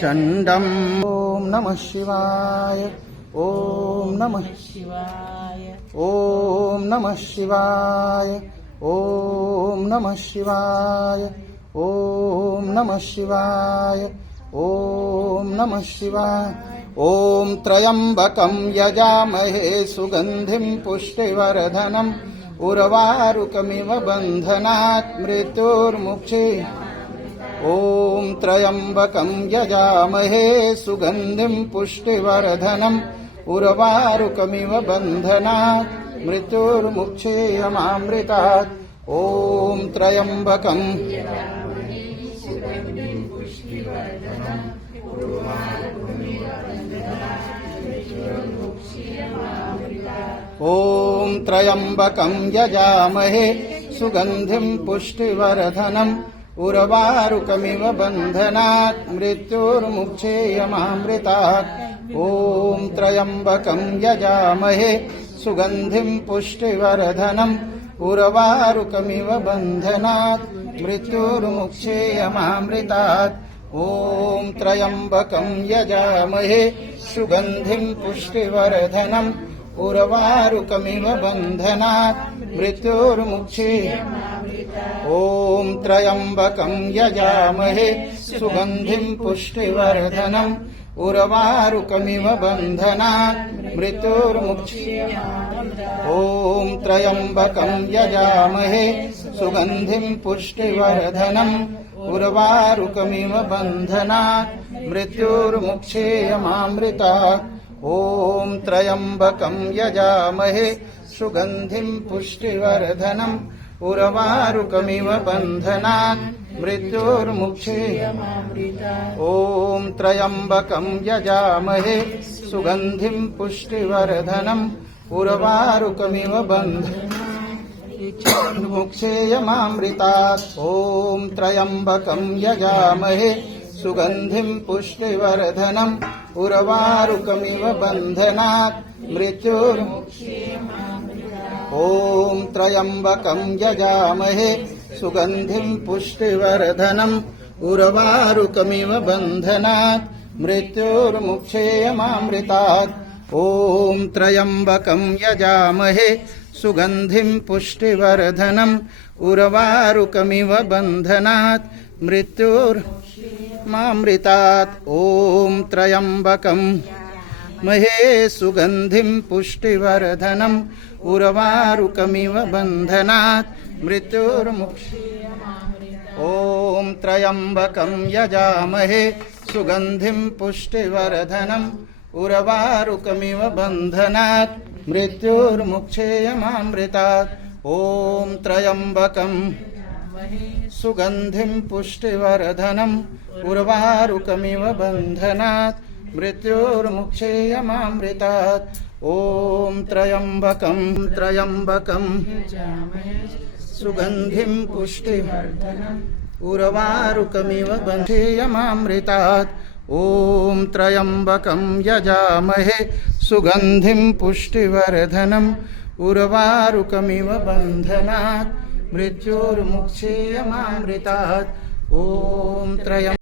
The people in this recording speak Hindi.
चंडम ओम नमः शिवाय ओम नमः शिवाय ओम नमः शिवाय ओम नमः शिवाय ओम नमः शिवाय ओम नमः शिवाय ओम त्र्यंबकं यजामहे सुगंधिं पुष्टिवर्धनम् उर्वारुकमिव बन्धनात् मृत्युर्मुक्षे ओम त्र्यंबकं यजामहे सुगंधिं पुष्टिवर्धनम् उर्वारुकमिव बन्धनात् मृत्युर्मुक्षेयमामृतात् ओम त्र्यंबकं ओम त्र्यंबकं यजामहे सुगंधिं पुष्टिवर्धनम् उर्वारुकमिव बन्धनात् मृत्युर्मुक्षेयमामृतात् ओम त्र्यंबकं यजामहे सुगंधिं पुष्टिवर्धनम् उर्वारुकमिव बन्धनात् मृत्युर्मुक्षेयमामृतात् ओम त्र्यंबकं यजामहे सुगंधिं पुष्टिवर्धनम् उर्वारुकमिव बन्धनात् मृत्युर्मुक्षेयमामृतात् ओम त्र्यंबकं यजामहे सुगंधिं पुष्टिवर्धनम् उर्वारुकमिव बन्धनात् मृत्युर्मुक्षेयमामृतात् ओम त्र्यंबकं यजामहे सुगंधिं पुष्टिवर्धनम् उर्वारुकमिव बन्धनात् मृत्युर्मुक्षेयमामृतात् ओम त्र्यंबकं यजामहे सुगंधिं पुष्टिवर्धनम् उर्वारुकमिव बन्धनात् मृत्युर्मुक्षेयमामृतात् ओम त्र्यंबकं यजामहे सुगंधिं पुष्टिवर्धनम् उर्वारुकमिव बन्धनात् मुक्षेयमामृतात् ओम त्र्यंबकं यजामहे सुगंधिं पुष्टिवर्धनम् उर्वारुकमिव बन्धनात् मृत्युर्मुक्षेयमामृतात् ओम त्र्यंबकं यजामहे सुगंधिं पुष्टिवर्धनम् उर्वारुकमिव बन्धनात् मृत्युर्मुक्षेयमामृतात् ओम त्र्यंबकं यजामहे सुगंधिं पुष्टिवर्धनम् उर्वारुकमिव बन्धनात् मृत्युर्मामृतात् ओम त्र्यंबकं महे सुगंधिं पुष्टिवर्धनम् उर्वारुकमिव बन्धनात् मृत्युर्मुक्षेयमामृतात् ओम त्र्यंबकं यजामहे सुगंधिं पुष्टिवर्धनम् उर्वारुकमिव बन्धनात् मृत्युर्मुक्षेयमामृतात् ओम त्र्यंबकं सुगंधिं पुष्टिवर्धनम् उर्वारुकमिव बन्धनात् मृत्युर्मुक्षेयमामृतात् ओम त्र्यंबकं सुगंधिं पुष्टिवर्धनम् उर्वारुकमिव बन्धेयमामृतात् ओम त्र्यंबकं यजामहे सुगंधिं पुष्टिवर्धनम् उर्वारुकमिव बन्धनात् मृत्युर्मुक्षेयमामृतात् ओम त्र्यंबकं